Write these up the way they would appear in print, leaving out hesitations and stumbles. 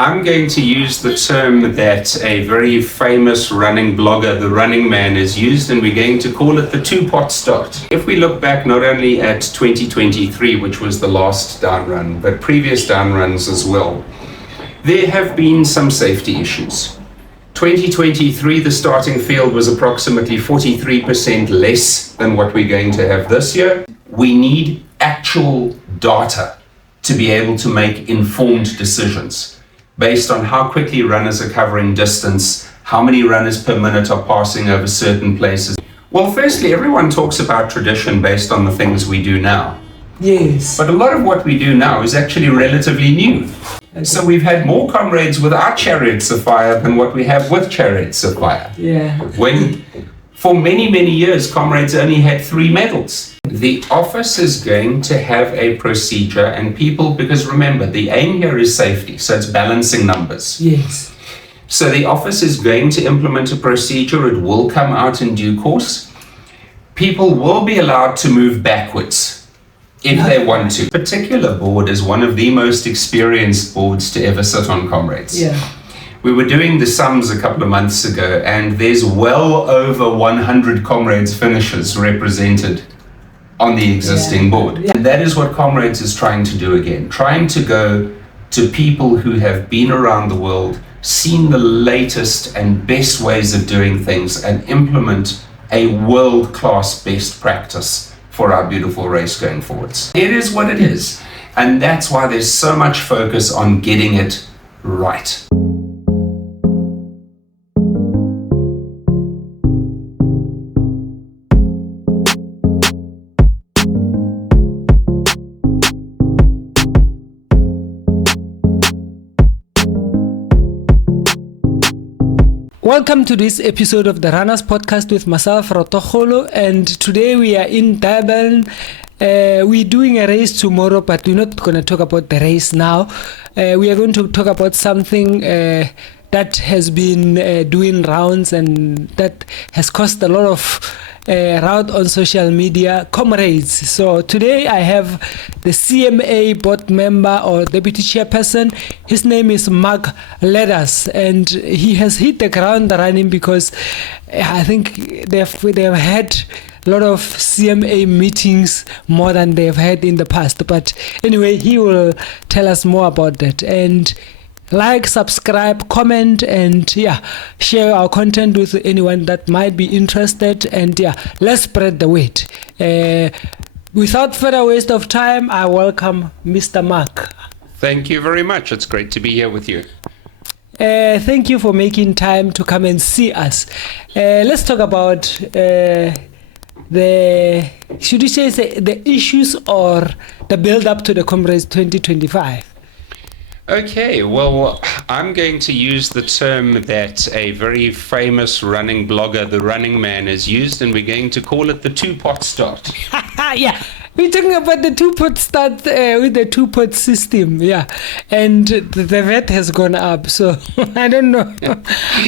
I'm going to use the term that a very famous running blogger, the Running Man, has used, and we're going to call it the two-pot start. If we look back not only at 2023, which was the last down run, but previous down runs as well, there have been some safety issues. 2023, the starting field was approximately 43% less than what we're going to have this year. We need actual data to be able to make informed decisions based on how quickly runners are covering distance, how many runners per minute are passing over certain places. Well, firstly, everyone talks about tradition based on the things we do now. Yes. But a lot of what we do now is actually relatively new. So we've had more comrades without chariots of fire than what we have with chariots of fire. Yeah. When for many, many years, comrades only had 3 medals. The office is going to have a procedure, and people, because remember, the aim here is safety, so it's balancing numbers. Yes. So the office is going to implement a procedure. It will come out in due course. People will be allowed to move backwards if they want to. The particular board is one of the most experienced boards to ever sit on Comrades. Yeah. We were doing the sums a couple of months ago, and there's well over 100 Comrades finishers represented on the existing board. Yeah. And that is what Comrades is trying to do again, trying to go to people who have been around the world, seen the latest and best ways of doing things, and implement a world-class best practice for our beautiful race going forwards. It is what it is, and that's why there's so much focus on getting it right. Welcome to this episode of the Runners Podcast with myself, Rotokholo, and today we are in Durban. We're doing a race tomorrow, but we're not going to talk about the race now. We are going to talk about something that has been doing rounds and that has caused a lot of route on social media, Comrades. So today I have the CMA Board member or deputy chairperson. His name is Mark Ledders, and he has hit the ground running because I think they've had a lot of CMA meetings more than they've had in the past. But anyway, he will tell us more about that. And like, subscribe, comment, and share our content with anyone that might be interested. And let's spread the word. Without further waste of time, I welcome Mr. Mark. Thank you very much. It's great to be here with you. Thank you for making time to come and see us. Let's talk about the issues or the build-up to the Comrades 2025. Okay, well, I'm going to use the term that a very famous running blogger, the Running Man, has used, and we're going to call it the two-pot start. Yeah, we're talking about the two-pot start with the two-pot system, and the VAT has gone up, so I don't know.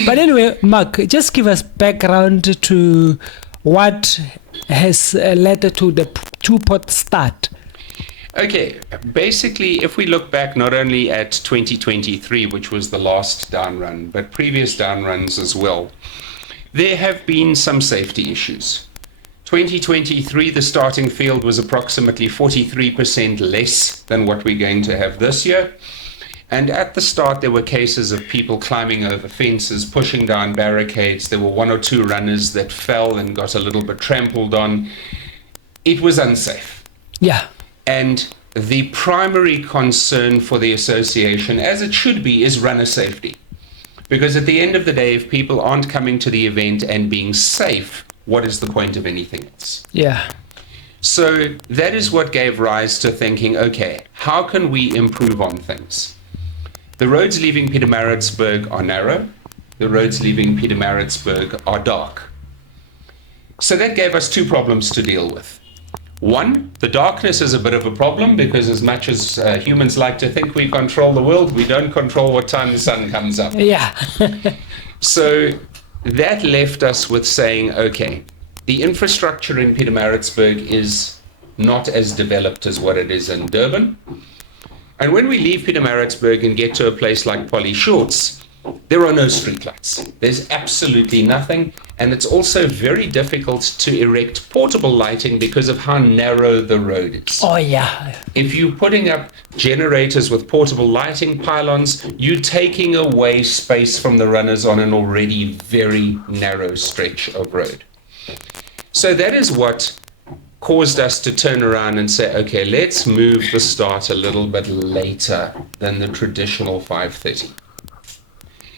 But anyway, Mark, just give us background to what has led to the two-pot start. Okay, basically, if we look back not only at 2023, which was the last down run, but previous down runs as well, there have been some safety issues. 2023, the starting field was approximately 43% less than what we're going to have this year. And at the start, there were cases of people climbing over fences, pushing down barricades. There were 1 or 2 runners that fell and got a little bit trampled on. It was unsafe. Yeah. And the primary concern for the association, as it should be, is runner safety. Because at the end of the day, if people aren't coming to the event and being safe, what is the point of anything else? Yeah. So that is what gave rise to thinking, okay, how can we improve on things? The roads leaving Pietermaritzburg are narrow. The roads leaving Pietermaritzburg are dark. So that gave us 2 problems to deal with. One, the darkness is a bit of a problem because as much as humans like to think we control the world, we don't control what time the sun comes up. Yeah. So that left us with saying, okay, the infrastructure in Pietermaritzburg is not as developed as what it is in Durban. And when we leave Pietermaritzburg and get to a place like Polly Shorts, there are no streetlights. There's absolutely nothing. And it's also very difficult to erect portable lighting because of how narrow the road is. Oh, yeah. If you're putting up generators with portable lighting pylons, you're taking away space from the runners on an already very narrow stretch of road. So that is what caused us to turn around and say, okay, let's move the start a little bit later than the traditional 5:30.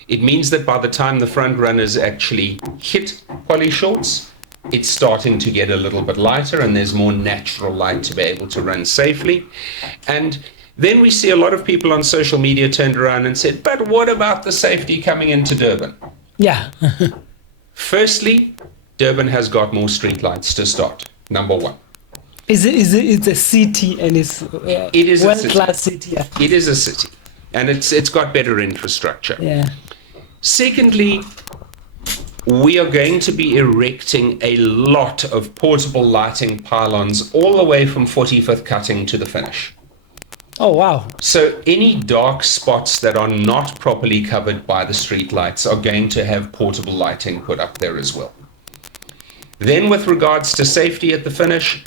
It means that by the time the front runners actually hit Polly Shorts, it's starting to get a little bit lighter and there's more natural light to be able to run safely. And then we see a lot of people on social media turned around and said, but what about the safety coming into Durban? Yeah. Firstly, Durban has got more streetlights to start, number one. It's a city and it's It is world-class city. Yeah. It is a city and it's got better infrastructure. Yeah. Secondly, we are going to be erecting a lot of portable lighting pylons all the way from 45th cutting to the finish. Oh, wow. So any dark spots that are not properly covered by the street lights are going to have portable lighting put up there as well. Then with regards to safety at the finish,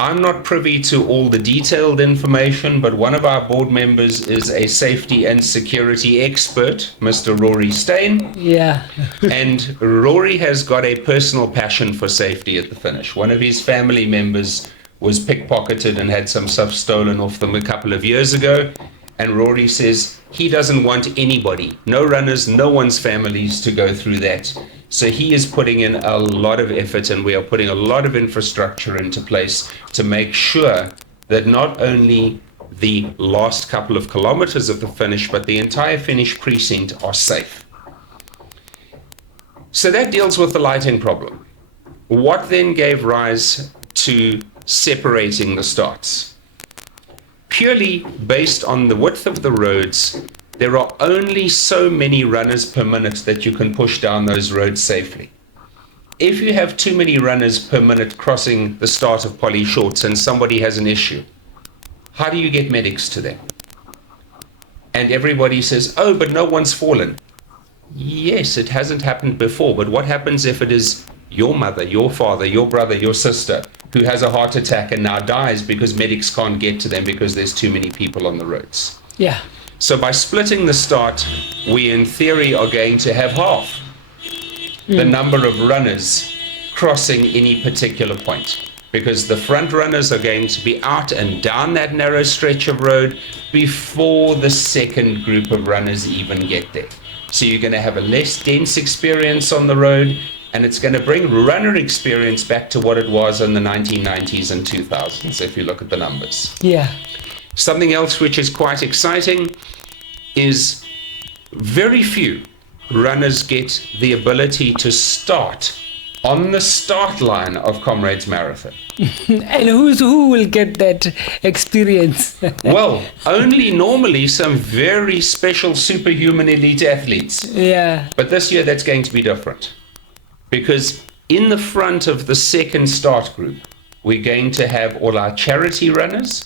I'm not privy to all the detailed information, but one of our board members is a safety and security expert, Mr. Rory Steyn. Yeah. And Rory has got a personal passion for safety at the finish. One of his family members was pickpocketed and had some stuff stolen off them a couple of years ago. And Rory says he doesn't want anybody, no runners, no one's families to go through that. So he is putting in a lot of effort and we are putting a lot of infrastructure into place to make sure that not only the last couple of kilometers of the finish, but the entire finish precinct are safe. So that deals with the lighting problem. What then gave rise to separating the starts? Purely based on the width of the roads, there are only so many runners per minute that you can push down those roads safely. If you have too many runners per minute crossing the start of Polly Shorts and somebody has an issue, how do you get medics to them? And everybody says, oh, but no one's fallen. Yes, it hasn't happened before, but what happens if it is your mother, your father, your brother, your sister who has a heart attack and now dies because medics can't get to them because there's too many people on the roads? Yeah. So by splitting the start, we in theory are going to have half the number of runners crossing any particular point, because the front runners are going to be out and down that narrow stretch of road before the second group of runners even get there. So you're going to have a less dense experience on the road, and it's going to bring runner experience back to what it was in the 1990s and 2000s, if you look at the numbers. Yeah. Something else which is quite exciting is very few runners get the ability to start on the start line of Comrades Marathon. And who will get that experience? Well, only normally some very special superhuman elite athletes. Yeah. But this year that's going to be different, because in the front of the second start group, we're going to have all our charity runners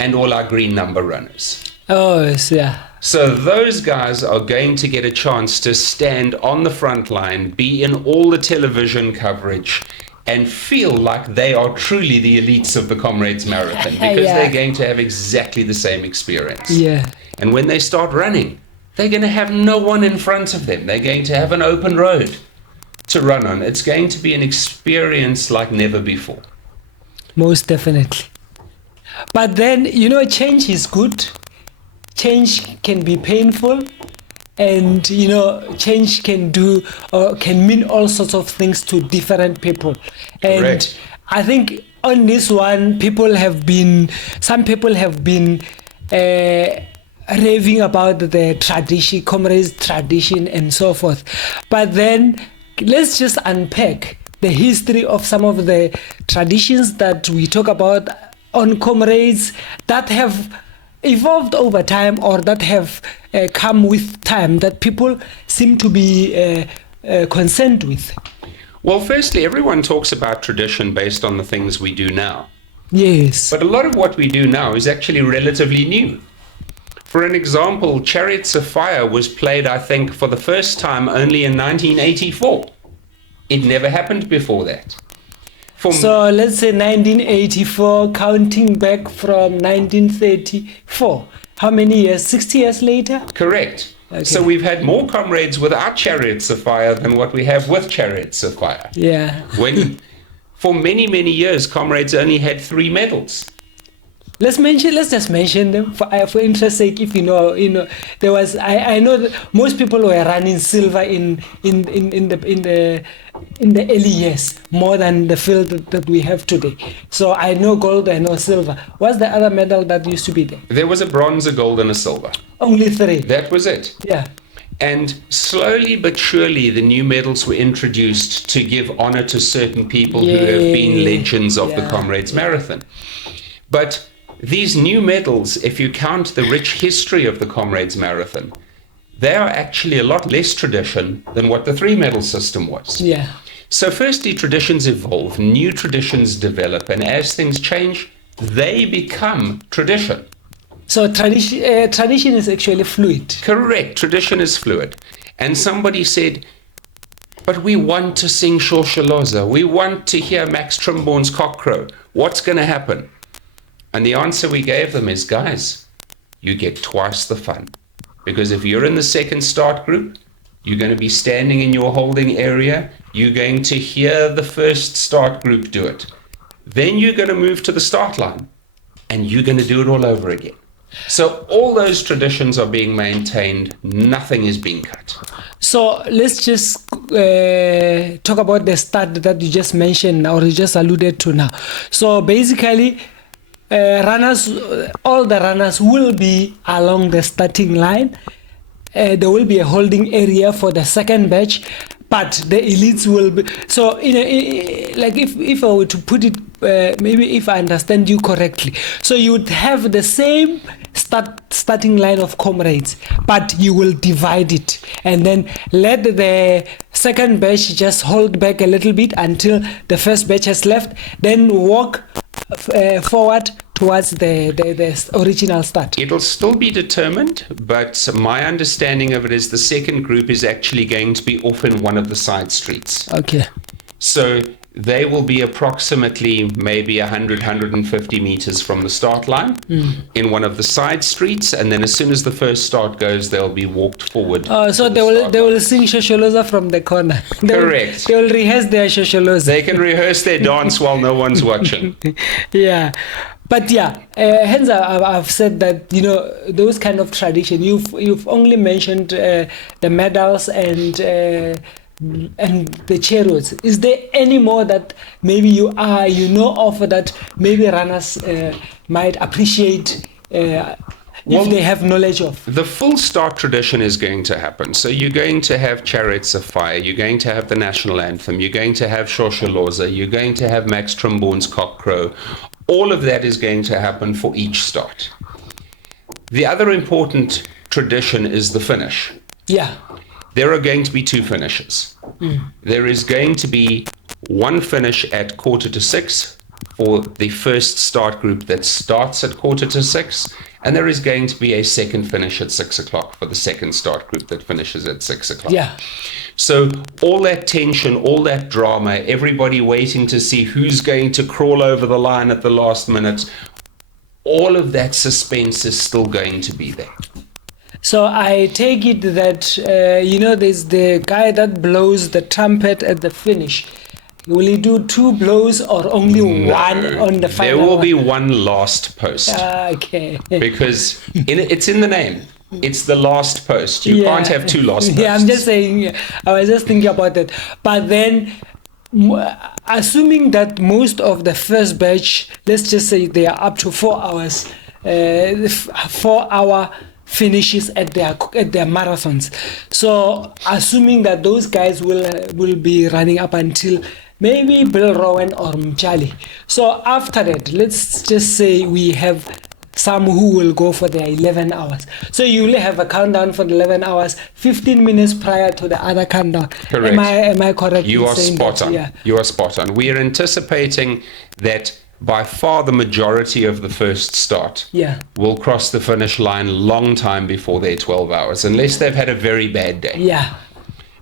and all our green number runners. Oh, yes, yeah. So those guys are going to get a chance to stand on the front line, be in all the television coverage, and feel like they are truly the elites of the Comrades Marathon, because Yeah. they're going to have exactly the same experience. Yeah. And when they start running, they're going to have no one in front of them. They're going to have an open road to run on. It's going to be an experience like never before. Most definitely. But then, change is good. Change can be painful, and change can mean all sorts of things to different people. And Correct. I think on this one, some people have been raving about the tradition, Comrades tradition, and so forth. But then let's just unpack the history of some of the traditions that we talk about on Comrades that have evolved over time, or that have come with time, that people seem to be concerned with. Well, firstly, everyone talks about tradition based on the things we do now. Yes. But a lot of what we do now is actually relatively new. For an example, Chariots of Fire was played, I think, for the first time only in 1984. It never happened before that. So let's say 1984, counting back from 1934. How many years? 60 years later? Correct. Okay. So we've had more comrades without Chariots of Fire than what we have with Chariots of Fire. Yeah. When for many, many years, comrades only had 3 medals. Let's just mention them for interest sake. If you know, there was. I know that most people were running silver in the early years more than the field that we have today. So I know gold, I know silver. What's the other medal that used to be there? There was a bronze, a gold, and a silver. Only 3. That was it. Yeah. And slowly but surely, the new medals were introduced to give honor to certain people who have been legends of the Comrades Marathon. But these new medals, if you count the rich history of the Comrades Marathon, they are actually a lot less tradition than what the 3-medal system was. Yeah. So firstly, traditions evolve, new traditions develop, and as things change, they become tradition. So tradition is actually fluid. Correct. Tradition is fluid. And somebody said, but we want to sing Shosholoza. We want to hear Max Trimborn's cockcrow. What's going to happen? And the answer we gave them is, guys, you get twice the fun. Because if you're in the second start group, you're going to be standing in your holding area. You're going to hear the first start group do it. Then you're going to move to the start line. And you're going to do it all over again. So all those traditions are being maintained. Nothing is being cut. So let's just talk about the start that you just mentioned or you just alluded to now. So basically, all the runners will be along the starting line. There will be a holding area for the second batch, but the elites will be. So, like if I were to put it, maybe if I understand you correctly, so you would have the same starting line of comrades, but you will divide it and then let the second batch just hold back a little bit until the first batch has left, then walk forward towards the original start. It'll still be determined, but my understanding of it is the second group is actually going to be off in one of the side streets. Okay. So they will be approximately maybe 100, 150 meters from the start line in one of the side streets, and then as soon as the first start goes, they'll be walked forward. So they will sing Shosholoza from the corner. Correct. They will rehearse their Shosholoza. They can rehearse their dance while no one's watching. Yeah. But hence I've said that, those kind of tradition, you've only mentioned the medals and the chariots. Is there any more that maybe you know of that maybe runners might appreciate if they have knowledge of? The full start tradition is going to happen. So you're going to have Chariots of Fire, you're going to have the national anthem, you're going to have Shosholoza, you're going to have Max Trimborn's cockcrow. All of that is going to happen for each start. The other important tradition is the finish. Yeah. There are going to be 2 finishes. There is going to be one finish at 5:45 for the first start group that starts at 5:45, and there is going to be a second finish at 6 o'clock for the second start group that finishes at 6 o'clock. Yeah. So all that tension, all that drama, everybody waiting to see who's going to crawl over the line at the last minute, all of that suspense is still going to be there. So I take it that, there's the guy that blows the trumpet at the finish. Will he do 2 blows or only one on the final? There will be one last post. Okay. Because it's in the name. It's the last post. You can't have 2 last posts. Yeah, I'm just saying, I was just thinking about that. But then, assuming that most of the first batch, let's just say they are up to 4 hours, 4-hour finishes at their marathons. So assuming that those guys will be running up until maybe Bill Rowan or Mchali. So after that, let's just say we have some who will go for their 11 hours. So you will have a countdown for the 11 hours, 15 minutes prior to the other countdown. Correct. Am I correct? You are spot on. Yeah. You are spot on. We are anticipating that by far the majority of the first start will cross the finish line long time before their 12 hours, unless they've had a very bad day. Yeah.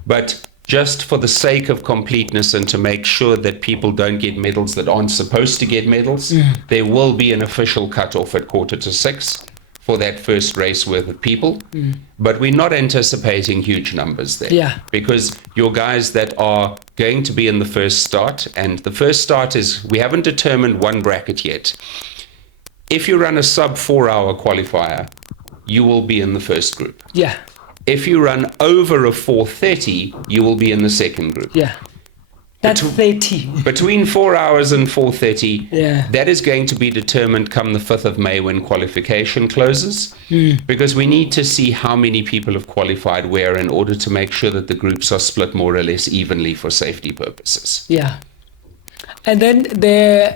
But just for the sake of completeness and to make sure that people don't get medals that aren't supposed to get medals, there will be an official cutoff at 5:45 for that first race worth of people. But we're not anticipating huge numbers there. Yeah. Because your guys that are going to be in the first start, and the first start is, we haven't determined one bracket yet. If you run a sub 4-hour qualifier, you will be in the first group. Yeah. If you run over a 4:30, you will be in the second group. Yeah. That's 30. Between 4 hours and 4:30, Yeah. that is going to be determined come the 5th of May when qualification closes, because we need to see how many people have qualified where in order to make sure that the groups are split more or less evenly for safety purposes. Yeah. And then the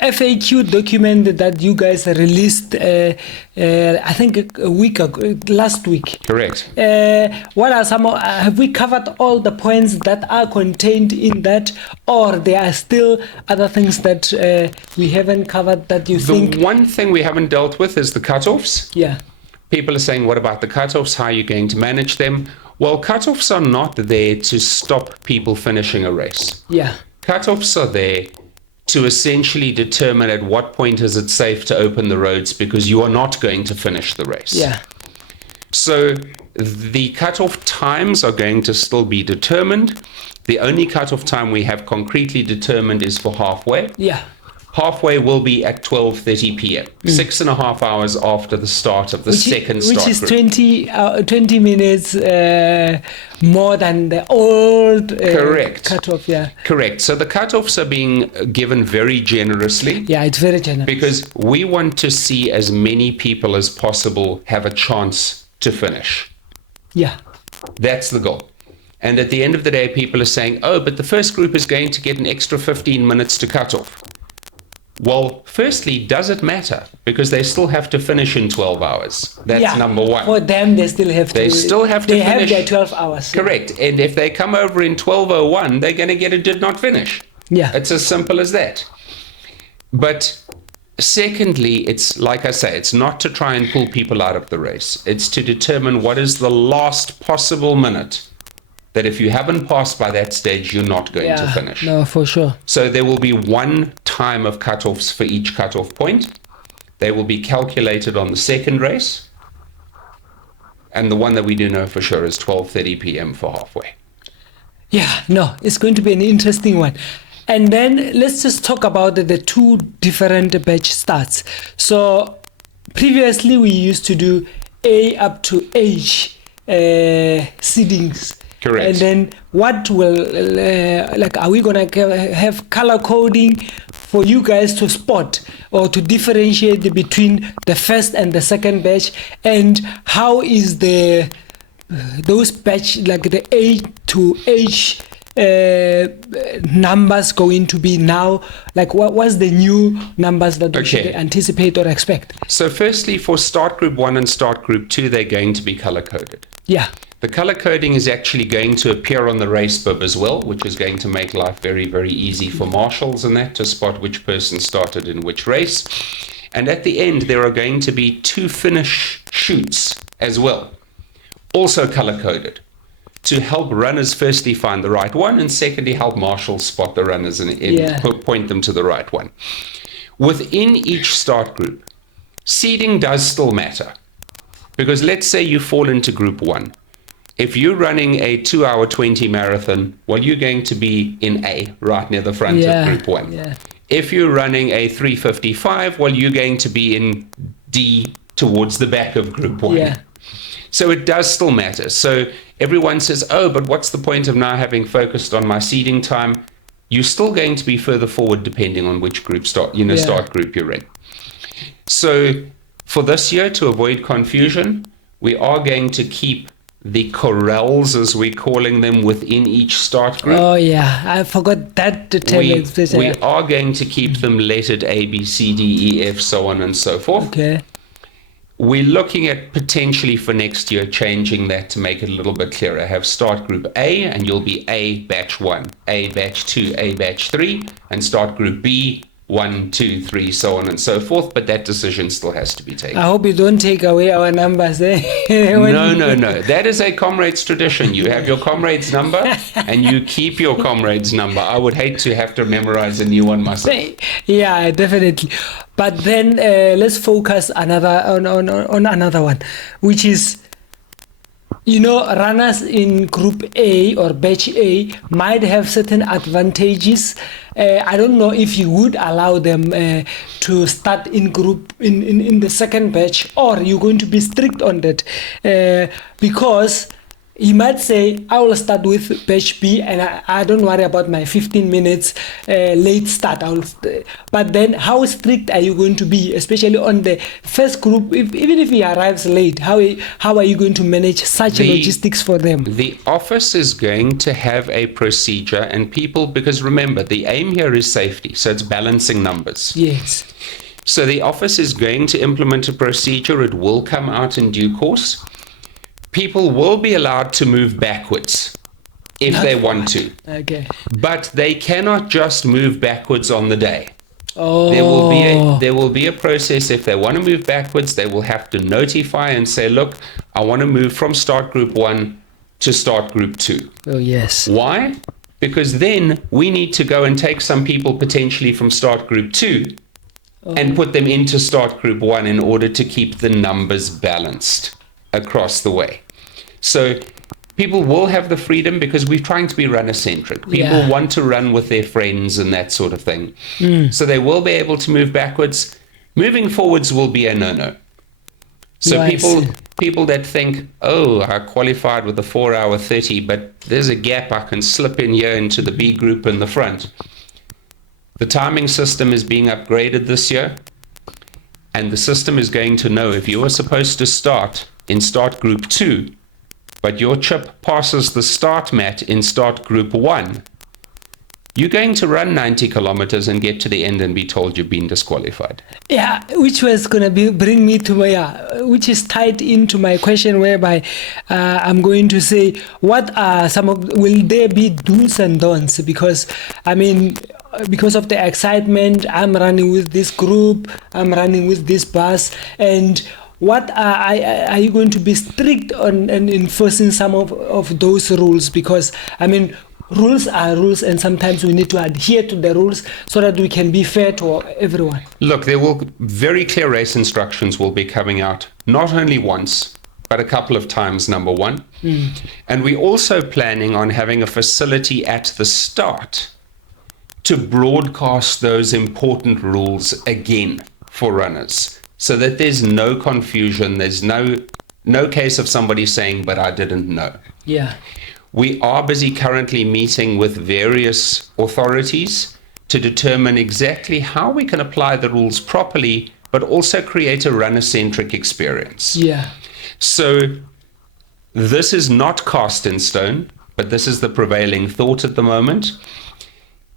FAQ document that you guys released, I think a week ago, last week. Correct. What are some? Have we covered all the points that are contained in that, or there are still other things that we haven't covered that you think? The one thing we haven't dealt with is the cutoffs. Yeah. People are saying, what about the cutoffs? How are you going to manage them? Well, cutoffs are not there to stop people finishing a race. Yeah. Cutoffs are there to essentially determine at what point is it safe to open the roads, because you are not going to finish the race. Yeah. So the cutoff times are going to still be determined. The only cutoff time we have concretely determined is for halfway. Yeah. Halfway will be at 12:30 p.m., 6.5 hours after the start of the second start which is group. 20 minutes more than the old Correct. cutoff. Yeah. Correct. So the cutoffs are being given very generously. Yeah, it's very generous. Because we want to see as many people as possible have a chance to finish. Yeah. That's the goal. And at the end of the day, people are saying, oh, but the first group is going to get an extra 15 minutes to cut off. Well, firstly, does it matter? Because they still have to finish in 12 hours. That's number one. For them, they still have to. They still have to finish. They have finish. their 12 hours. Correct. And if they come over in 12:01, they're going to get a did not finish. Yeah. It's as simple as that. But secondly, it's like I say, it's not to try and pull people out of the race. It's to determine what is the last possible minute that if you haven't passed by that stage, you're not going to finish. No, for sure. So there will be one time of cutoffs for each cutoff point. They will be calculated on the second race. And the one that we do know for sure is 12:30 p.m. for halfway. Yeah, no, it's going to be an interesting one. And then let's just talk about the two different batch starts. So previously we used to do A up to H seedings. Correct. And then what will, are we going to have color coding for you guys to spot or to differentiate between the first and the second batch? And how is those batch, like the A to H numbers going to be now? Like what's the new numbers that we should anticipate or expect? So firstly, for start group 1 and start group 2, they're going to be color coded. Yeah. The color coding is actually going to appear on the race bib as well, which is going to make life very, very easy for marshals and that to spot which person started in which race. And at the end, there are going to be 2 finish chutes as well, also color coded, to help runners firstly find the right one, and secondly help marshals spot the runners and point them to the right one. Within each start group, seeding does still matter, because let's say you fall into group 1. If you're running a 2-hour 20 marathon, well, you're going to be in A, right near the front of group 1. Yeah. If you're running a 3:55, well, you're going to be in D, towards the back of group 1. Yeah. So it does still matter. So everyone says, oh, but what's the point of now having focused on my seeding time? You're still going to be further forward depending on which group start group you're in. So for this year, to avoid confusion, we are going to keep the corrals, as we're calling them, within each start group. Oh, yeah. I forgot that term. We are going to keep them lettered A, B, C, D, E, F, so on and so forth. Okay. We're looking at potentially for next year changing that to make it a little bit clearer. Have start group A, and you'll be A batch 1, A batch 2, A batch 3, and start group B, 1, 2, 3, so on and so forth, but that decision still has to be taken. I hope you don't take away our numbers. No. That is a Comrades tradition. You have your Comrades number and you keep your Comrades number. I would hate to have to memorize a new one myself. Yeah, definitely. But then let's focus on another one, which is, runners in Group A or Batch A might have certain advantages. I don't know if you would allow them to start in the second batch, or you're going to be strict on that, because you might say, I will start with batch B and I don't worry about my 15 minutes late start. But then how strict are you going to be, especially on the first group? Even if he arrives late, how are you going to manage such logistics for them? The office is going to have a procedure, and people, because remember, the aim here is safety, so it's balancing numbers. Yes. So the office is going to implement a procedure. It will come out in due course. People will be allowed to move backwards if they want to. Okay. But they cannot just move backwards on the day. Oh. There will be a process. If they want to move backwards, they will have to notify and say, look, I want to move from start group 1 to start group 2. Oh, yes. Why? Because then we need to go and take some people potentially from start group 2 and put them into start group 1 in order to keep the numbers balanced across the way. So people will have the freedom, because we're trying to be runner-centric. People want to run with their friends and that sort of thing. So they will be able to move backwards. Moving forwards will be a no-no. So people that think, oh, I qualified with a 4 hour 30, but there's a gap, I can slip in here into the B group in the front. The timing system is being upgraded this year, and the system is going to know if you are supposed to start in start group 2, but your chip passes the start mat in start group 1, you're going to run 90 kilometers and get to the end and be told you've been disqualified. Yeah, which was going to bring me to which is tied into my question, whereby I'm going to say, what are will there be do's and don'ts? Because, because of the excitement, I'm running with this group, I'm running with this bus, and what are you going to be strict on and enforcing some of those rules? Because, rules are rules, and sometimes we need to adhere to the rules so that we can be fair to everyone. Look, very clear race instructions will be coming out, not only once, but a couple of times, number one. And we're also planning on having a facility at the start to broadcast those important rules again for runners, so that there's no confusion, there's no case of somebody saying, but I didn't know. Yeah. We are busy currently meeting with various authorities to determine exactly how we can apply the rules properly, but also create a runner-centric experience. Yeah. So this is not cast in stone, but this is the prevailing thought at the moment.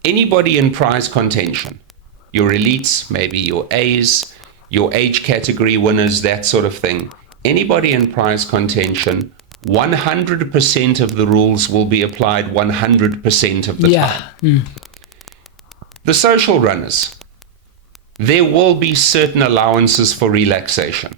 Anybody in prize contention, your elites, maybe your A's, your age category winners, that sort of thing, anybody in prize contention, 100% of the rules will be applied 100% of the time. The social runners, there will be certain allowances for relaxation.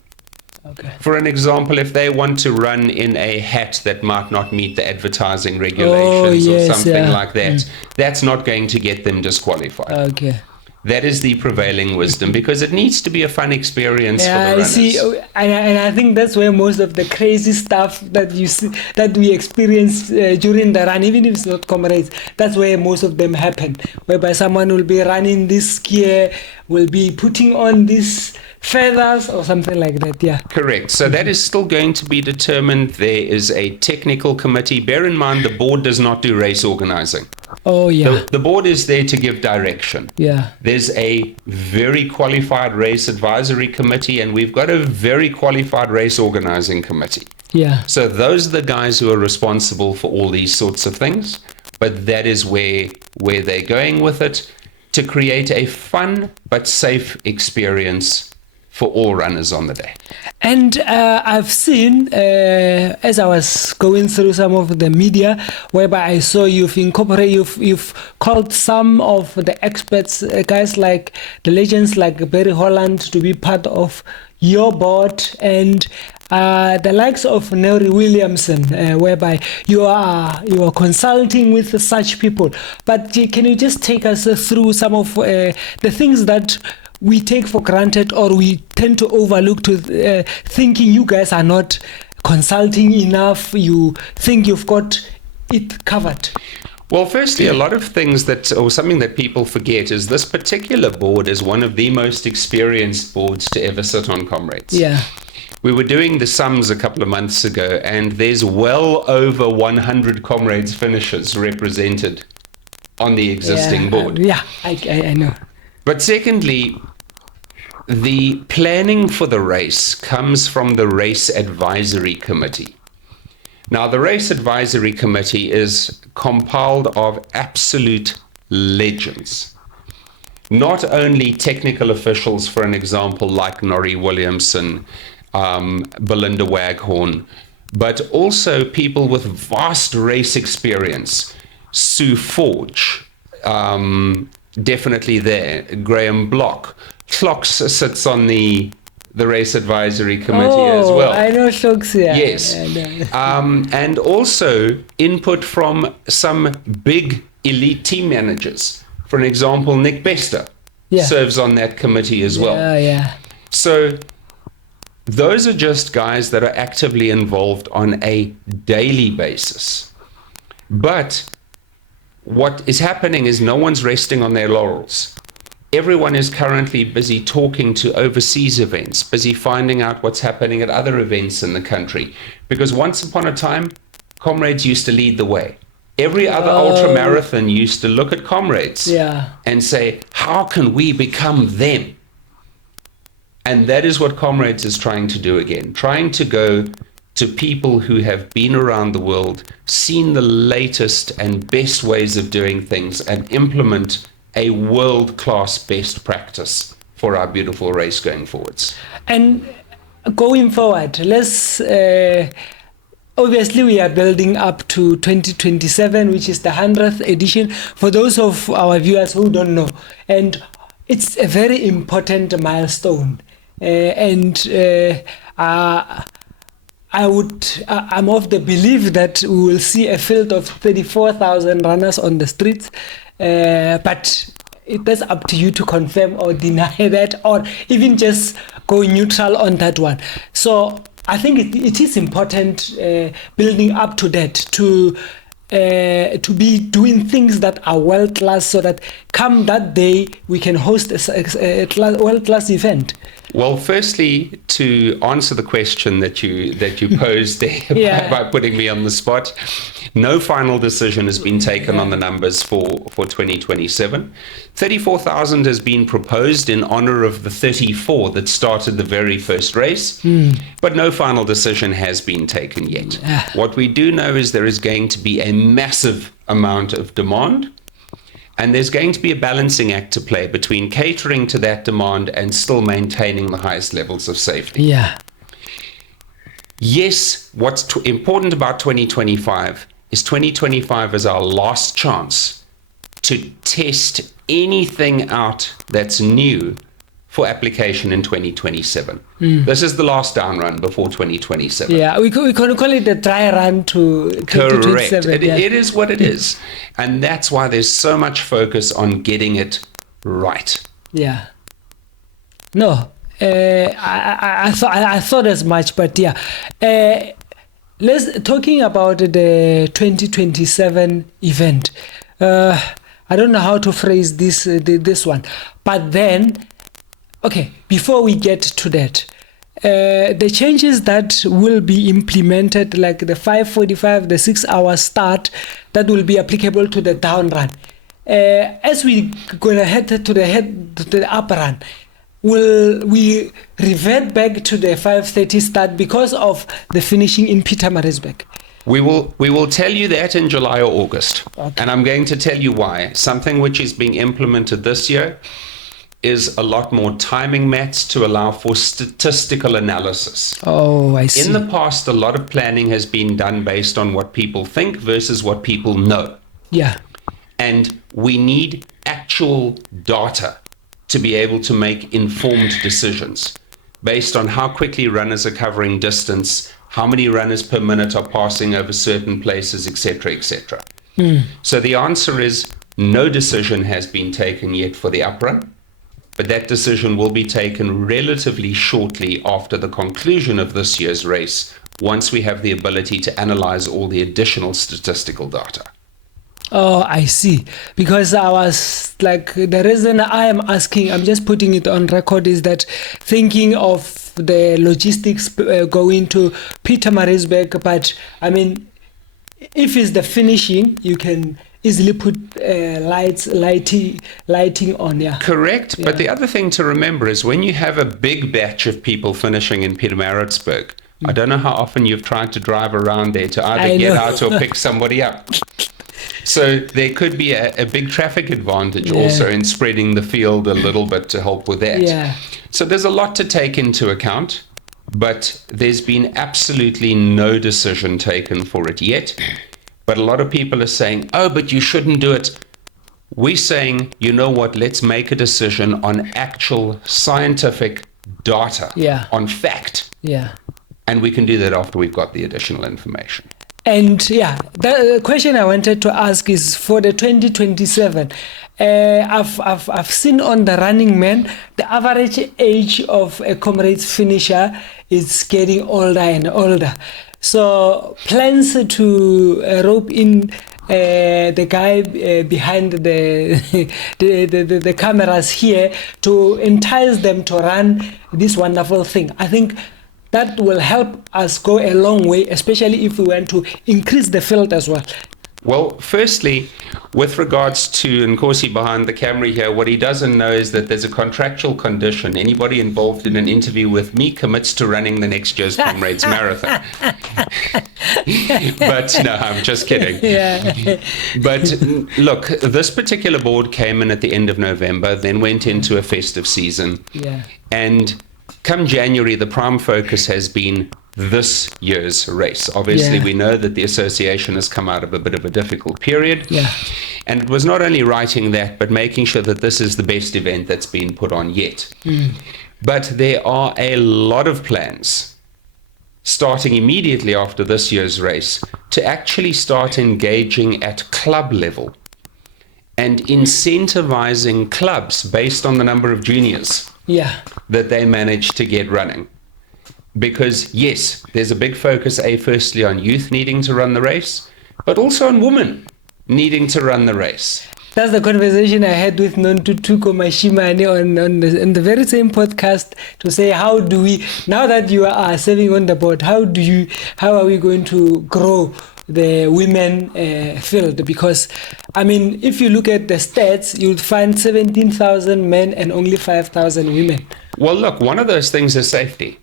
Okay. For an example, if they want to run in a hat that might not meet the advertising regulations or something like that, that's not going to get them disqualified. Okay. That is the prevailing wisdom, because it needs to be a fun experience for the runners. See, and I think that's where most of the crazy stuff that you see, that we experience during the run, even if it's not Comrades, that's where most of them happen, whereby someone will be running this gear, will be putting on this feathers or something like that. Yeah, correct. So that is still going to be determined. There is a technical committee. Bear in mind, the board does not do race organizing. Oh yeah. The board is there to give direction. Yeah. There's a very qualified race advisory committee, and we've got a very qualified race organizing committee. Yeah. So those are the guys who are responsible for all these sorts of things. But that is where they're going with it, to create a fun but safe experience for all runners on the day. And I've seen, as I was going through some of the media, whereby I saw you've called some of the experts, guys like the legends like Barry Holland, to be part of your board, and the likes of Neri Williamson, whereby you are consulting with such people. But can you just take us through some of the things that we take for granted, or we tend to overlook, to thinking you guys are not consulting enough, you think you've got it covered? Well, firstly, a lot of things or something that people forget is this particular board is one of the most experienced boards to ever sit on Comrades. Yeah. We were doing the sums a couple of months ago, and there's well over 100 Comrades finishers represented on the existing board. I know. But secondly, the planning for the race comes from the Race Advisory Committee. Now, the Race Advisory Committee is compiled of absolute legends. Not only technical officials, for an example, like Norrie Williamson, Belinda Waghorn, but also people with vast race experience. Sue Forge, definitely there. Graham Block. Clocks sits on the Race Advisory Committee as well. I know Clocks, yeah. Yes. And also input from some big elite team managers. For an example, Nick Bester serves on that committee as well. Yeah. So those are just guys that are actively involved on a daily basis. But what is happening is no one's resting on their laurels. Everyone is currently busy talking to overseas events, busy finding out what's happening at other events in the country. Because once upon a time, Comrades used to lead the way. Every other ultra marathon used to look at Comrades and say, how can we become them? And that is what Comrades is trying to do again, trying to go to people who have been around the world, seen the latest and best ways of doing things, and implement a world-class best practice for our beautiful race going forwards. And going forward, let's obviously we are building up to 2027, which is the 100th edition, for those of our viewers who don't know. And it's a very important milestone. I'm of the belief that we will see a field of 34,000 runners on the streets, but that's up to you to confirm or deny that, or even just go neutral on that one. So I think it is important, building up to that, to be doing things that are world class, so that come that day we can host a world class event. Well, firstly, to answer the question that you posed there by putting me on the spot, no final decision has been taken on the numbers for 2027. 34,000 has been proposed in honor of the 34 that started the very first race, but no final decision has been taken yet. What we do know is there is going to be a massive amount of demand, and there's going to be a balancing act to play between catering to that demand and still maintaining the highest levels of safety. Yeah. Yes, what's important about 2025 is 2025 is our last chance to test anything out that's new for application in 2027. This is the last down run before 2027. Yeah, we could call it a dry run to 2027. Correct. It is what it is. And that's why there's so much focus on getting it right. Yeah. No, I thought as much, but yeah. Let's talking about the 2027 event. I don't know how to phrase this one, but then, okay, before we get to that, the changes that will be implemented, like the 5:45, the 6-hour start, that will be applicable to the down run. As we gonna head to the up run, will we revert back to the 5:30 start because of the finishing in Pietermaritzburg? We will tell you that in July or August. Okay. And I'm going to tell you why. Something which is being implemented this year is a lot more timing mats to allow for statistical analysis. Oh, I see. In the past, a lot of planning has been done based on what people think versus what people know. Yeah. And we need actual data to be able to make informed decisions based on how quickly runners are covering distance, how many runners per minute are passing over certain places, etc., etc. So the answer is no decision has been taken yet for the uprun, but that decision will be taken relatively shortly after the conclusion of this year's race, once we have the ability to analyze all the additional statistical data. Oh, I see. Because I was like, the reason I am asking, I'm just putting it on record, is that thinking of the logistics going to Pietermaritzburg, but I mean, if it's the finishing, you can easily put lighting on, yeah. Correct. Yeah. But the other thing to remember is when you have a big batch of people finishing in Pietermaritzburg, I don't know how often you've tried to drive around there to either get out or pick somebody up. So there could be a big traffic advantage also in spreading the field a little bit to help with that. Yeah. So there's a lot to take into account, but there's been absolutely no decision taken for it yet. But a lot of people are saying, oh, but you shouldn't do it. We're saying, you know what, let's make a decision on actual scientific data, on fact. Yeah. And we can do that after we've got the additional information. And yeah, the question I wanted to ask is for the 2027. I've seen on the Running Man, the average age of a Comrades finisher is getting older and older. So plans to rope in the guy behind the cameras here to entice them to run this wonderful thing. I think that will help us go a long way, especially if we want to increase the field as well. Well, firstly, with regards to Nkosi behind the camera here, what he doesn't know is that there's a contractual condition. Anybody involved in an interview with me commits to running the next year's Comrades Marathon. But no, I'm just kidding. Yeah. But look, this particular board came in at the end of November, then went into a festive season. Yeah. And come January, the prime focus has been this year's race. Obviously, we know that the association has come out of a bit of a difficult period. Yeah. And it was not only writing that, but making sure that this is the best event that's been put on yet. But there are a lot of plans, starting immediately after this year's race, to actually start engaging at club level and incentivizing clubs based on the number of juniors that they manage to get running. Because yes, there's a big focus, firstly on youth needing to run the race, but also on women needing to run the race. That's the conversation I had with Nontutuko Mashimane on the very same podcast, to say, how do we, now that you are serving on the board, how are we going to grow the women field? Because I mean, if you look at the stats, you'll find 17,000 men and only 5,000 women. Well, look, one of those things is safety.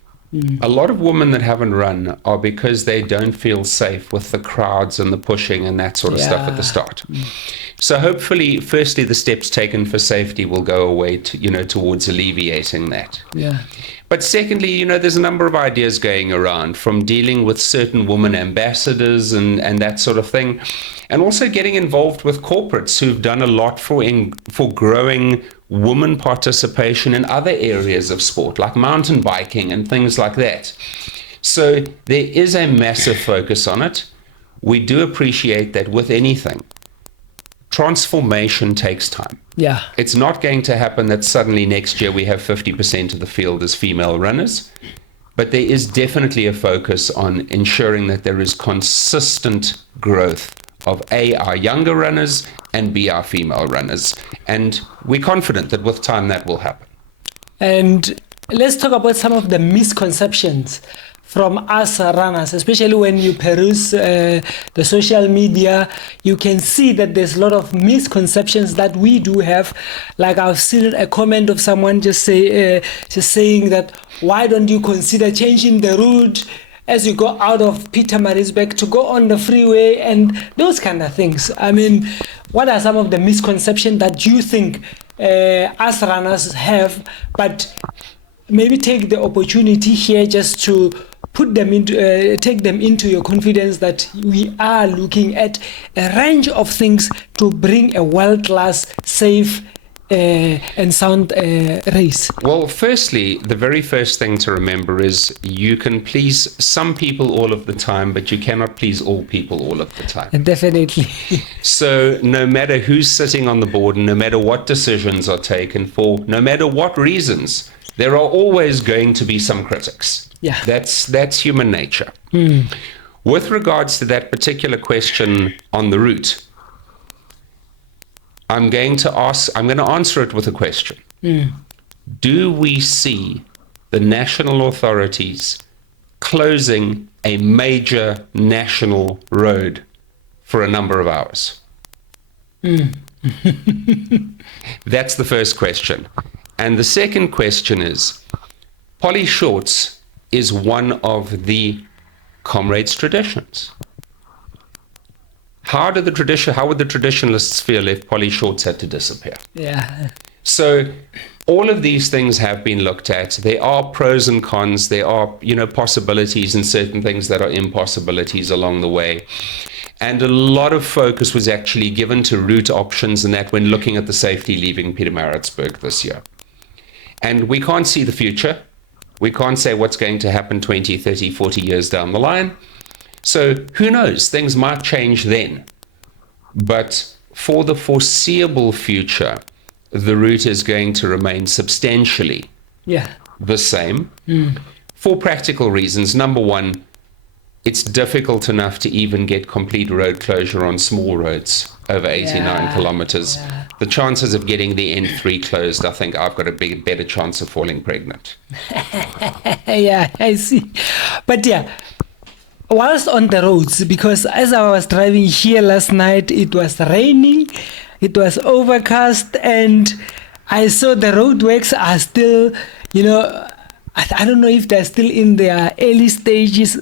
A lot of women that haven't run are because they don't feel safe with the crowds and the pushing and that sort of stuff at the start. So hopefully, firstly, the steps taken for safety will go away to, towards alleviating that. Yeah. But secondly, there's a number of ideas going around, from dealing with certain women ambassadors and that sort of thing, and also getting involved with corporates who've done a lot for growing women participation in other areas of sport, like mountain biking and things like that. So there is a massive focus on it. We do appreciate that with anything, transformation takes time. Yeah. It's not going to happen that suddenly next year we have 50% of the field as female runners, but there is definitely a focus on ensuring that there is consistent growth of our younger runners and our female runners. And we're confident that with time that will happen. And let's talk about some of the misconceptions from us runners, especially when you peruse the social media. You can see that there's a lot of misconceptions that we do have. Like, I've seen a comment of someone just saying that, why don't you consider changing the route as you go out of Pietermaritzburg to go on the freeway, and those kind of things. I mean, what are some of the misconceptions that you think us runners have, but maybe take the opportunity here just to put them into, take them into your confidence that we are looking at a range of things to bring a world-class, safe and sound race? Well, firstly, the very first thing to remember is you can please some people all of the time, but you cannot please all people all of the time. Definitely. So no matter who's sitting on the board, and no matter what decisions are taken for, no matter what reasons, there are always going to be some critics. Yeah. That's human nature. With regards to that particular question on the route, I'm going to answer it with a question. Do we see the national authorities closing a major national road for a number of hours? That's the first question. And the second question is, poly shorts is one of the Comrades traditions. How would the traditionalists feel if poly shorts had to disappear? Yeah. So all of these things have been looked at. There are pros and cons. There are, possibilities and certain things that are impossibilities along the way. And a lot of focus was actually given to route options and that when looking at the safety leaving Pietermaritzburg this year. And we can't see the future. We can't say what's going to happen 20, 30, 40 years down the line. So who knows? Things might change then. But for the foreseeable future, the route is going to remain substantially the same for practical reasons. Number one, it's difficult enough to even get complete road closure on small roads over 89 kilometers. The chances of getting the N3 closed, I think I've got a better chance of falling pregnant. Yeah, I see. But whilst on the roads, because as I was driving here last night, it was raining, it was overcast, and I saw the roadworks are still, I don't know if they're still in their early stages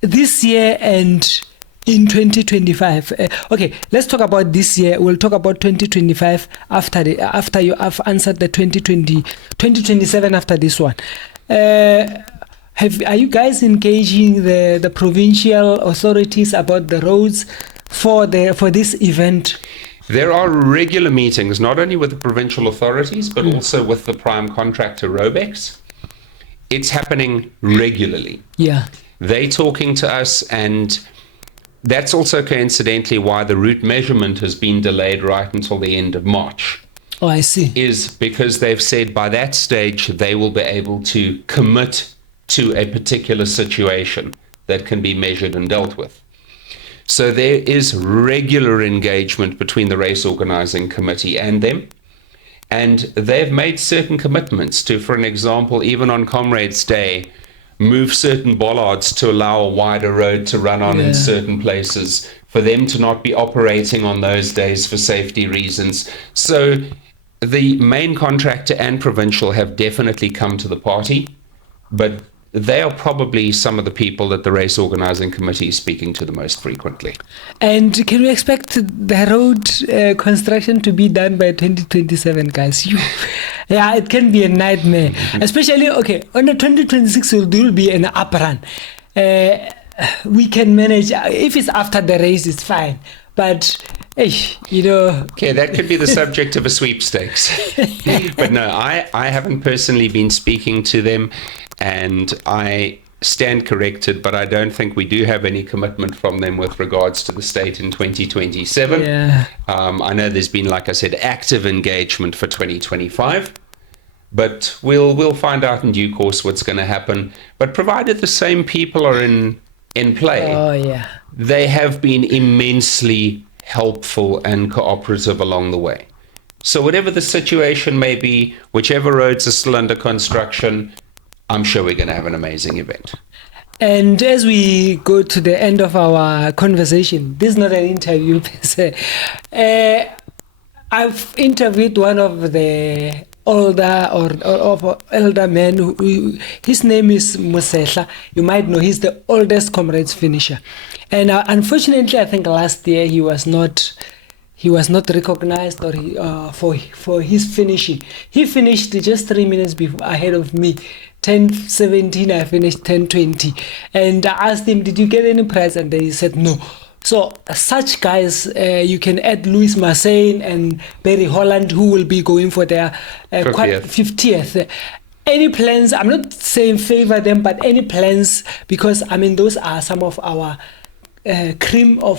this year and in 2025. Okay, let's talk about this year. We'll talk about 2025 after you have answered the 2027 after this one. Are you guys engaging the provincial authorities about the roads for this event? There are regular meetings, not only with the provincial authorities, but also with the prime contractor, Robex. It's happening regularly. Yeah. They're talking to us, and that's also coincidentally why the route measurement has been delayed right until the end of March. Oh, I see. Is because they've said by that stage they will be able to commit to a particular situation that can be measured and dealt with. So there is regular engagement between the race organizing committee and them. And they've made certain commitments to, for an example, even on Comrades Day, move certain bollards to allow a wider road to run on in certain places, for them to not be operating on those days for safety reasons. So the main contractor and provincial have definitely come to the party, but they are probably some of the people that the race organizing committee is speaking to the most frequently. And can we expect the road construction to be done by 2027, guys? Yeah, it can be a nightmare. Especially, on the 2026, there will be an up run. We can manage. If it's after the race, it's fine. But, Okay, that could be the subject of a sweepstakes. But no, I haven't personally been speaking to them. And I stand corrected, but I don't think we do have any commitment from them with regards to the state in 2027. Yeah. I know there's been, like I said, active engagement for 2025, but we'll find out in due course what's going to happen. But provided the same people are in play, they have been immensely helpful and cooperative along the way. So whatever the situation may be, whichever roads are still under construction, I'm sure we're going to have an amazing event. And as we go to the end of our conversation, this is not an interview per se. I've interviewed one of the elder men. His name is Mosehla. You might know he's the oldest Comrades finisher. And unfortunately, I think last year he was not he was not recognized or for his finishing. He finished just 3 minutes ahead of me. 10:17, I finished 10:20. And I asked him, did you get any prize? And he said no. So such guys, you can add Louis Massain and Barry Holland, who will be going for their 50th. Any plans? I'm not saying favor them, but any plans, because I mean those are some of our cream of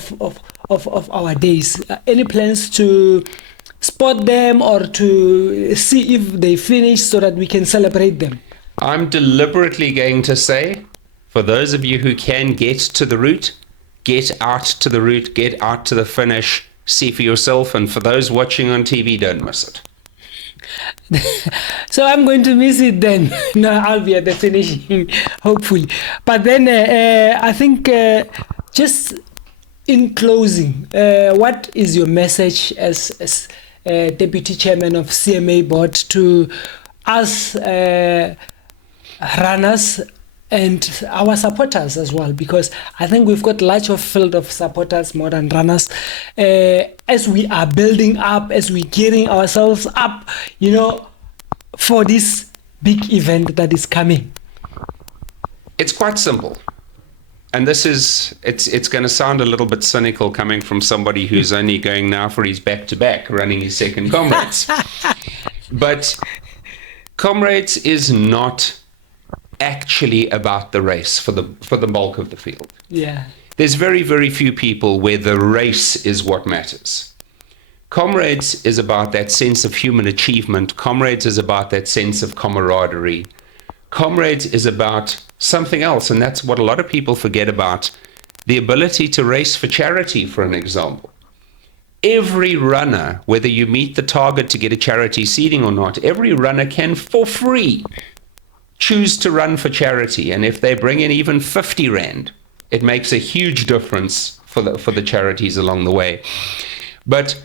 our days. Any plans to spot them or to see if they finish so that we can celebrate them? I'm deliberately going to say, for those of you who can get to the route, get out to the route, get out to the finish, see for yourself, and for those watching on TV, don't miss it. So I'm going to miss it then. No, I'll be at the finishing, hopefully. But then I think just in closing, what is your message as Deputy Chairman of CMA Board to us runners and our supporters as well? Because I think we've got large of field of supporters more than runners. As we are building up, as we're gearing ourselves up, for this big event that is coming. It's quite simple. And it's going to sound a little bit cynical coming from somebody who's only going now for his back-to-back, running his second Comrades. But Comrades is not actually about the race for the bulk of the field. Yeah. There's very, very few people where the race is what matters. Comrades is about that sense of human achievement. Comrades is about that sense of camaraderie. Comrades is about something else, and that's what a lot of people forget about, the ability to race for charity, for an example. Every runner, whether you meet the target to get a charity seating or not, every runner can, for free, choose to run for charity. And if they bring in even 50 Rand, it makes a huge difference for the charities along the way. But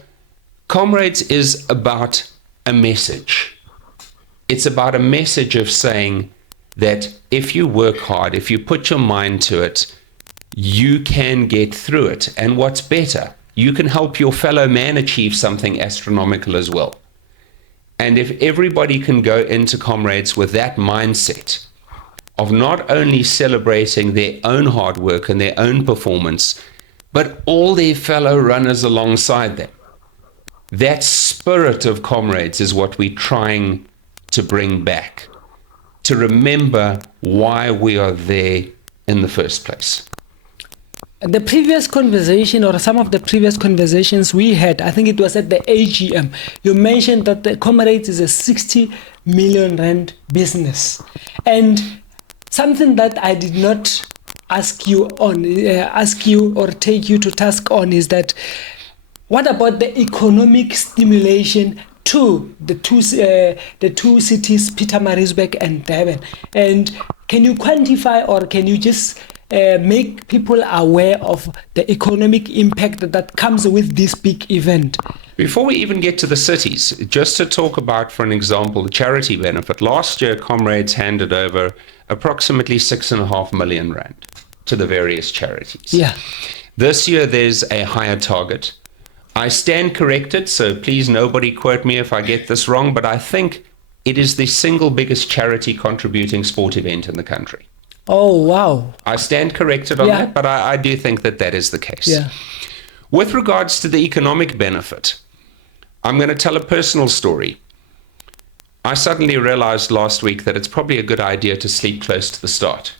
Comrades is about a message. It's about a message of saying that if you work hard, if you put your mind to it, you can get through it. And what's better, you can help your fellow man achieve something astronomical as well. And if everybody can go into Comrades with that mindset of not only celebrating their own hard work and their own performance, but all their fellow runners alongside them, that spirit of Comrades is what we're trying to bring back, to remember why we are there in the first place. The previous conversation, or some of the previous conversations we had, I think it was at the AGM, you mentioned that the Comrades is a 60 million Rand business. And something that I did not ask you or take you to task on is that, what about the economic stimulation to the two cities, Pietermaritzburg and Durban? And can you quantify, or can you just make people aware of the economic impact that comes with this big event? Before we even get to the cities, just to talk about, for an example, the charity benefit. Last year, Comrades handed over approximately 6.5 million Rand to the various charities. Yeah. This year, there's a higher target. I stand corrected, so please nobody quote me if I get this wrong, but I think it is the single biggest charity contributing sport event in the country. Oh, wow. I stand corrected on that, but I do think that is the case. Yeah. With regards to the economic benefit, I'm going to tell a personal story. I suddenly realized last week that it's probably a good idea to sleep close to the start.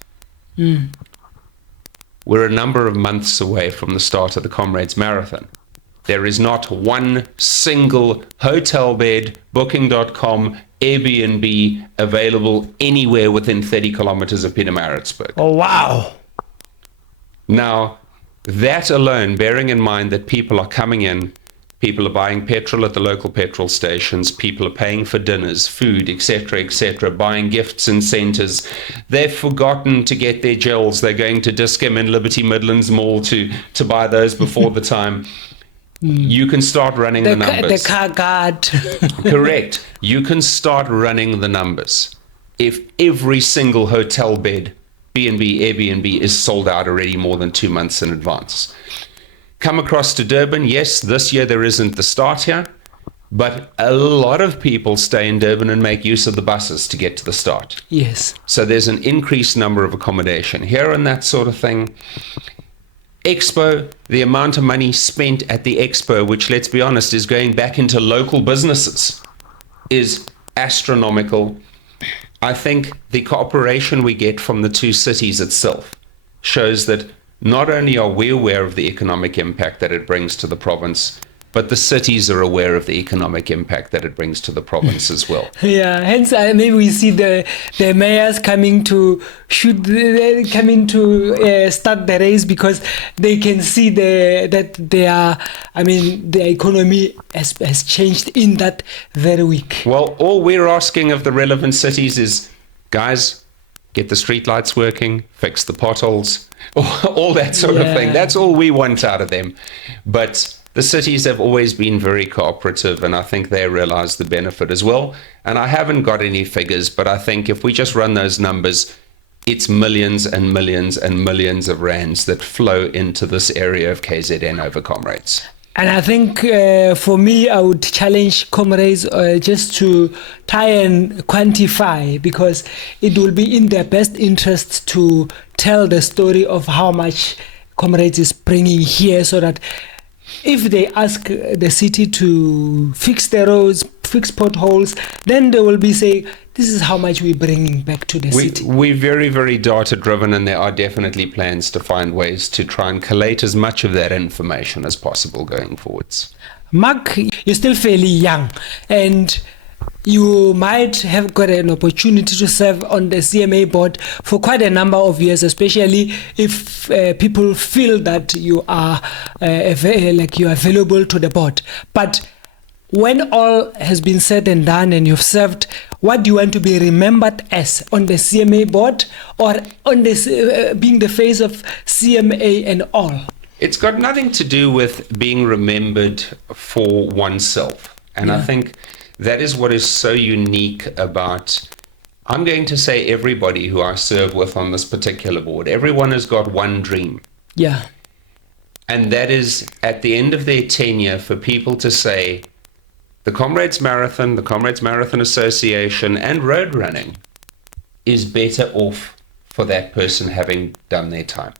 We're a number of months away from the start of the Comrades Marathon. There is not one single hotel bed, booking.com, Airbnb available anywhere within 30 kilometers of Pietermaritzburg. Oh, wow. Now, that alone, bearing in mind that people are coming in, people are buying petrol at the local petrol stations, people are paying for dinners, food, etc., buying gifts in centres. They've forgotten to get their gels. They're going to Discom in Liberty Midlands Mall to buy those before the time. You can start running the numbers. The car guard. Correct. You can start running the numbers. If every single hotel bed, B&B, Airbnb, is sold out already more than 2 months in advance. come across to Durban. Yes, this year there isn't the start here, but a lot of people stay in Durban and make use of the buses to get to the start. Yes. So there's an increased number of accommodation here and that sort of thing. Expo, the amount of money spent at the Expo, which, let's be honest, is going back into local businesses, is astronomical. I think the cooperation we get from the two cities itself shows that not only are we aware of the economic impact that it brings to the province, but the cities are aware of the economic impact that it brings to the province as well. Yeah, hence maybe we see the mayors coming to start the race, because they can see the economy has changed in that very week. Well, all we're asking of the relevant cities is, guys, get the streetlights working, fix the potholes, all that sort of thing. That's all we want out of them. But the cities have always been very cooperative, and I think they realize the benefit as well. And I haven't got any figures, but I think if we just run those numbers, it's millions and millions and millions of rands that flow into this area of KZN over Comrades. And I think for me, I would challenge Comrades just to try and quantify, because it will be in their best interest to tell the story of how much Comrades is bringing here, so that if they ask the city to fix the roads, fix potholes, then they will be saying, this is how much we're bringing back to the city. We're very, very data-driven, and there are definitely plans to find ways to try and collate as much of that information as possible going forwards. Mark, you're still fairly young, and you might have got an opportunity to serve on the CMA board for quite a number of years, especially if people feel that you are available to the board. But when all has been said and done and you've served, what do you want to be remembered as on the CMA board, or on this being the face of CMA and all? It's got nothing to do with being remembered for oneself. And I think that is what is so unique about, I'm going to say, everybody who I serve with on this particular board. Everyone has got one dream. Yeah. And that is, at the end of their tenure, for people to say, the Comrades Marathon, the Comrades Marathon Association, and road running is better off for that person having done their time.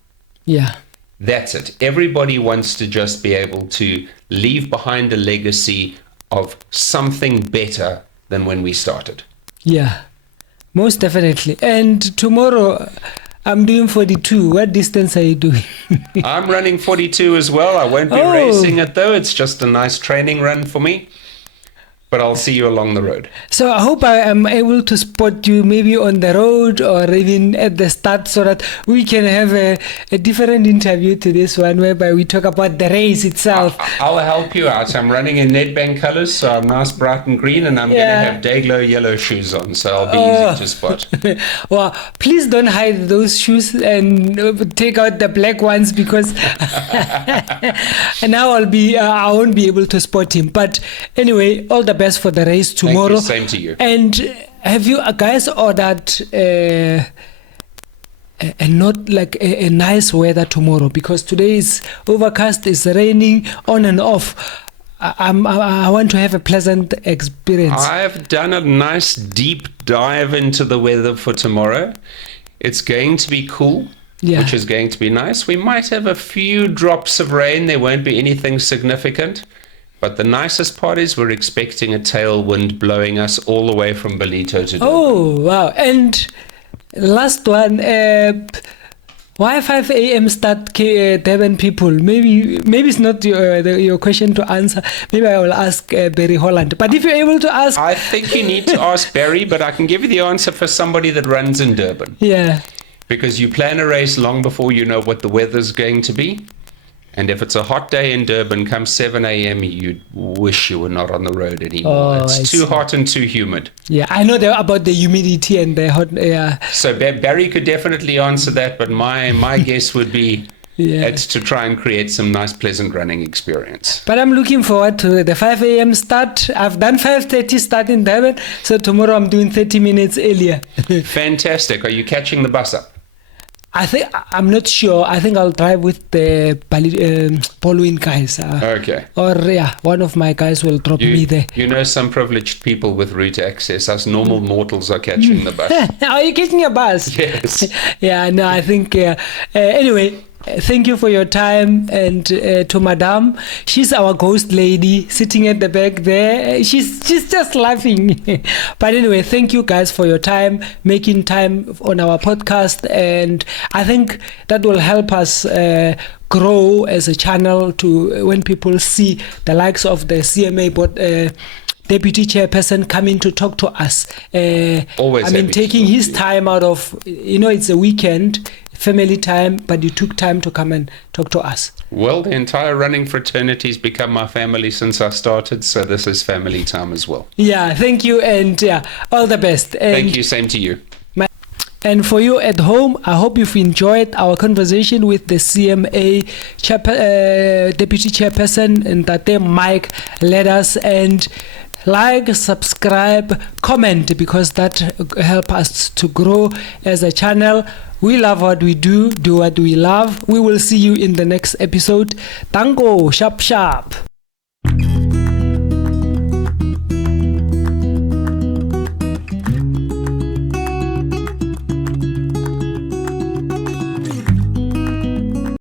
Yeah. That's it. Everybody wants to just be able to leave behind a legacy of something better than when we started. Yeah, most definitely. And tomorrow I'm doing 42. What distance are you doing? I'm running 42 as well. I won't be racing it though. It's just a nice training run for me. But I'll see you along the road. So I hope I am able to spot you maybe on the road or even at the start, so that we can have a different interview to this one, whereby we talk about the race itself. I'll help you out. I'm running in Nedbank colours, so I'm nice bright and green, and I'm going to have Dayglow yellow shoes on, so I'll be easy to spot. Well, please don't hide those shoes and take out the black ones, because now I won't be able to spot him. But anyway, all the best for the race tomorrow. Thank you, same to you. And have you guys ordered not like a nice weather tomorrow? Because today is overcast, it's raining on and off. I want to have a pleasant experience. I've done a nice deep dive into the weather for tomorrow. It's going to be cool, which is going to be nice. We might have a few drops of rain. There won't be anything significant. But the nicest part is we're expecting a tailwind blowing us all the way from Belito to Durban. Oh, wow. And last one, why 5 a.m. start Durban people? Maybe it's not your question to answer. Maybe I will ask Barry Holland. But if you're able to ask... I think you need to ask Barry, but I can give you the answer for somebody that runs in Durban. Yeah. Because you plan a race long before you know what the weather's going to be. And if it's a hot day in Durban, come 7 a.m., you'd wish you were not on the road anymore. It's too hot and too humid. Yeah, I know about the humidity and the hot air. So Barry could definitely answer that, but my guess would be it's to try and create some nice, pleasant running experience. But I'm looking forward to the 5 a.m. start. I've done 5:30 start in Durban, so tomorrow I'm doing 30 minutes earlier. Fantastic. Are you catching the bus up? I'm not sure. I think I'll drive with the Paulwin guys. Okay. Or one of my guys will drop me there. Some privileged people with route access. Us normal mortals are catching the bus. Are you catching a bus? Yes. I think. Anyway. Thank you for your time, and to Madame, she's our ghost lady sitting at the back there. She's just laughing. But anyway, thank you guys for your time, making time on our podcast, and I think that will help us grow as a channel to when people see the likes of the CMA Board Deputy Chairperson coming to talk to us. Always. Taking his time out of, it's a weekend, family time, but you took time to come and talk to us. Well, the entire running fraternity's become my family since I started, so this is family time as well. Yeah, thank you, and all the best. And thank you, same to you. And for you at home, I hope you've enjoyed our conversation with the CMA Deputy Chairperson, and that Mike led us. And like, subscribe, comment, because that helps us to grow as a channel. We love what we do what we love. We will see you in the next episode. Tango, sharp.